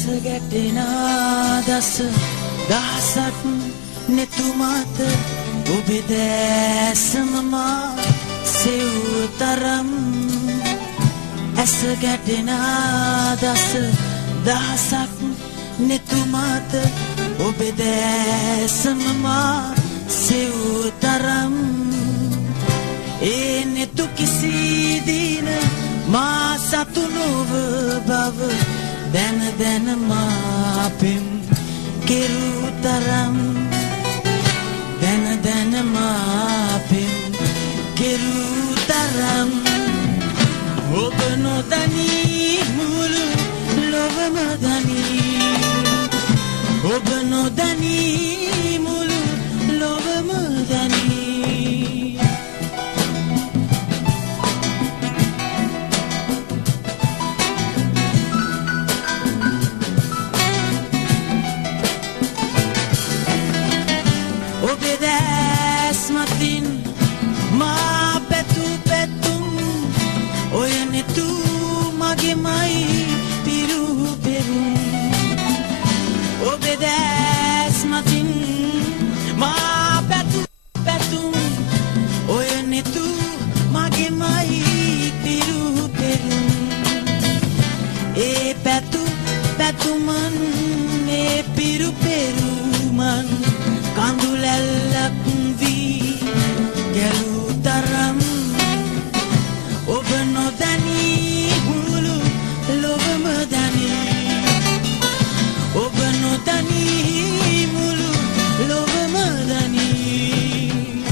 ගැටෙන දස දහසක් නෙතුමත ඔබේ දැසම මා සෙව්තරම් ඇස ගැටෙන දස දහසක් නෙතුමත ඔබේ දැසම මා සෙව්තරම් ඒ නෙතු කිසි දින මා සතු නොව බව දැන දැන මා පෙම් කෙරූ තරම් දැන දැන මා පෙම් කෙරූ තරම් ඔබ නොදනී මුළු ලොවම දනී ඔබ නොදනී මුළු ලොවම දනී ඔබේ දැස් මතින් මා පැතු පැතුම් ඔය නෙතු මගේමයි පිරු පෙරුම් ඔබේ දැස් මතින් මා පැතු පැතුම් ඔය නෙතු මගේමයි පිරු පෙරුම් ඒ පැතු පැතුමන් ඒ පිරු පෙරුමන් කඳුලැල්ලක් වී ගැලූ තරම් ඔබ නොදනී මුළු ලොවම දනී ඔබ නොදනී මුළු ලොවම දනී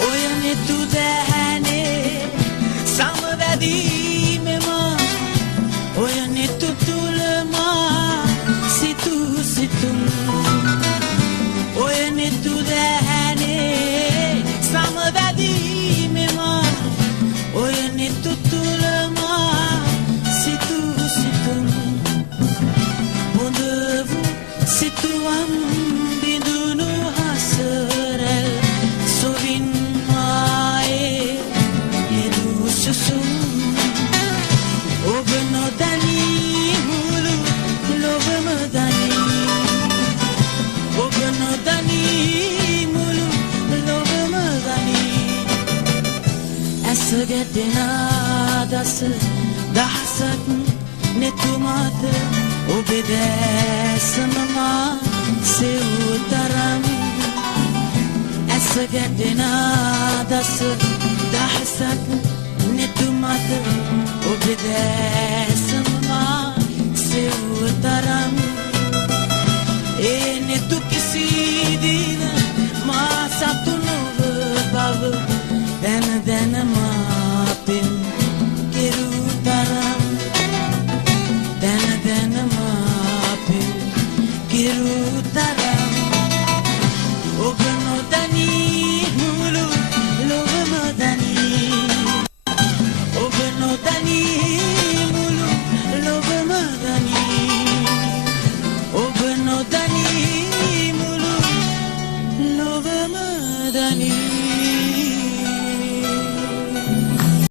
ඔය නෙතු දැහැනේ සමවැදීමෙම ඔය නෙතු තුල මා සිතු සිතුම් ඔය නෙතු දැහැනේ සමවැදීමෙම ඔය නෙතු තුල මා සිතු සිතුම් හොඳ වූ සිතුවම් බිඳුණු හසරැල් සොවින් සුසුම් ඔබ නොදනී මුළු ලොවම දනී ඔබ නොදනී මුළු ලොවම දනී ඇස ගැටෙන දස දහසක් නෙතුමත ඔබේ දැසම මා සෙව්තරම් ඇස ගැටෙන දස දහසක් නෙතුමත ඔබේ